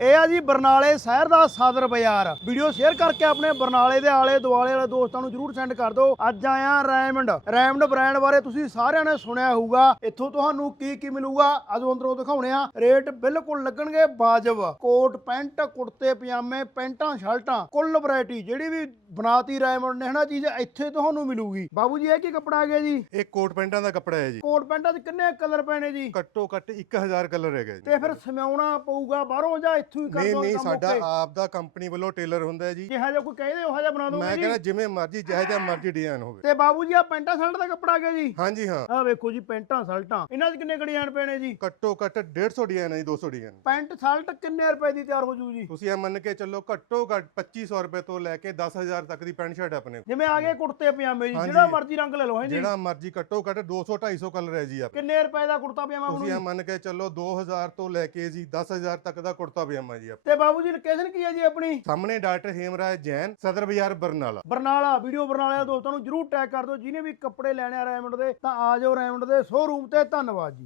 ਇਹ ਆ ਜੀ ਬਰਨਾਲੇ ਸ਼ਹਿਰ ਦਾ ਸਾਦਰ ਬਾਜ਼ਾਰ। ਵੀਡੀਓ ਸ਼ੇਅਰ ਕਰਕੇ ਆਪਣੇ ਬਰਨਾਲੇ ਦੇ ਆਲੇ ਦੁਆਲੇ ਵਾਲੇ ਦੋਸਤਾਂ ਨੂੰ ਜਰੂਰ ਸੈਂਡ ਕਰ ਦਿਓ। ਅੱਜ ਆਇਆ ਰੈਮੰਡ ਰੈਮੰਡ ਬ੍ਰਾਂਡ ਬਾਰੇ ਤੁਸੀਂ ਸਾਰਿਆਂ ਨੇ ਸੁਣਿਆ ਹੋਊਗਾ। ਇੱਥੋਂ ਤੁਹਾਨੂੰ ਕੀ ਕੀ ਮਿਲੂਗਾ ਅੱਜ ਅੰਦਰੋਂ ਦਿਖਾਉਣੇ ਆ। ਰੇਟ ਬਿਲਕੁਲ ਲੱਗਣਗੇ ਵਾਜਬ। ਕੋਟ ਪੈਂਟ ਕੁੜਤੇ ਪਜਾਮੇ ਪੈਂਟਾਂ ਸ਼ਰਟਾਂ ਕੁੱਲ ਵੈਰਾਈਟੀ ਜਿਹੜੀ ਵੀ ਬਣਾਤੀ ਰੈਮੰਡ ਨੇ ਹਨਾ ਚੀਜ਼ ਇੱਥੇ ਤੁਹਾਨੂੰ ਮਿਲੂਗੀ। ਬਾਬੂ ਜੀ ਇਹ ਕੀ ਕੱਪੜਾ ਆ ਗਿਆ ਜੀ? ਇਹ ਕੋਟ ਪੈਂਟਾਂ ਦਾ ਕੱਪੜਾ ਹੈ ਜੀ। ਕੋਟ ਪੈਂਟਾਂ 'ਚ ਕਿੰਨੇ ਕਲਰ ਪੈਣੇ ਜੀ? ਘੱਟੋ ਘੱਟ 1000 ਕਲਰ ਹੈਗਾ ਜੀ। ਤੇ ਫਿਰ ਸਮਿਆਉਣਾ ਪਊਗਾ ਬਾਹਰੋਂ ਜਾਂ ਇੱਥੋਂ ਹੀ ਕਰ ਨਹੀਂ ਦੋ ਨਹੀਂ ਸਾਡਾ? ਆਪ ਦਾ ਕੰਪਨੀ ਵੱਲੋਂ ਟੇਲਰ ਹੁੰਦਾ ਹੈ ਜੀ। ਜਿਹਾ ਜਿਹਾ ਕੋਈ ਕਹੇ ਉਹ ਜਿਹਾ ਬਣਾ ਦੋਗੇ ਮੈਂ ਜੀ। ਕਹਿੰਦਾ ਜਿਵੇਂ ਮਰਜ਼ੀ ਜਿਹੋ ਜਿਹਾ ਮਰਜ਼ੀ ਡਿਜ਼ਾਈਨ ਹੋਵੇ। ਤੇ ਬਾਬੂ ਜੀ ਆ ਪੈਂਟਾਂ ਸ਼ਰਟ ਦਾ ਕੱਪੜਾ ਆ ਗਿਆ ਜੀ। ਹਾਂਜੀ ਹਾਂ। ਆ ਵੇਖੋ ਜੀ ਪੈਂਟਾਂ ਸ਼ਰਟਾਂ ਇਹਨਾਂ 'ਚ ਕਿੰਨੇ ਡਿਜ਼ਾਈਨ ਪੈਣੇ ਜੀ? ਘੱਟੋ ਘੱਟ 150 ਡਿਜ਼ਾਈਨ ਹੈ ਜੀ 200 ਡਿਜ਼ਾਈਨ ਪੈਂਟ ਸ਼ਰਟ ਕਿੰਨੇ ਰੁਪਏ ਦੀ ਤਿਆਰ ਹੋ ਜੂ ਜੀ? ਤੁਸੀਂ ਇਹ ਮੰਨ ਕੇ ਚੱਲੋ ਘੱਟੋ ਘੱਟ 2500 ਰੁਪਏ ਤੋਂ ਲੈ ਕੇ 10000 ਤੱਕ ਦੀ ਪੈਂਟ ਸ਼ਰਟ ਆਪਣੇ ਕੋਲ। ਜਿਵੇਂ ਆ ਗਏ ਕੁੜਤੇ ਪਜਾਮੇ ਜੀ। ਹਾਂਜੀ। ਜਿਹੜਾ ਮਰਜ਼ੀ ਰੰਗ ਲੈ ਲਓ ਹੈ ਜੀ। ਜਿਹੜਾ ਮਰਜ਼ੀ ਘੱਟੋ ਘੱਟ 200 250 ਕਲਰ ਹੈ ਜੀ ਆਪਣੇ ਕਿੰਨੇ ਰੁਪਏ ਦਾ ਕੁੜਤਾ ਪਜਾਮਾ ਤੁਸੀਂ ਇਹ ਬਣੂ ਮੰਨ ਕੇ ਚੱਲੋ 2000 ਤੋਂ ਲੈ ਕੇ ਜੀ 10000 ਤੱਕ ਦਾ ਕੁੜਤਾ ਪਜਾਮਾ ਜੀ ਤੇ ਬਾਬੂ ਜੀ ਲੋਕੇਸ਼ਨ ਕੀ ਹੈ ਜੀ ਆਪਣੀ? ਸਾਹਮਣੇ ਡਾਕਟਰ ਹੇਮਰਾਜ ਜੈਨ ਸਦਰ ਬਾਜ਼ਾਰ ਬਰਨਾਲਾ। ਬਰਨਾਲਾ ਵੀਡੀਓ ਬਰਨਾਲੇ ਦੇ ਦੋਸਤਾਂ ਨੂੰ ਜਰੂਰ ਟੈਗ ਕਰ ਦਿਓ। ਜਿਹਨੇ ਵੀ ਕੱਪੜੇ ਲੈਣੇ ਆ ਰੈਮੰਡ ਦੇ ਤਾਂ ਆ ਜਾਓ ਰੈਮੰਡ ਦੇ ਸ਼ੋਰੂਮ ਤੇ। ਧੰਨਵਾਦ ਜੀ।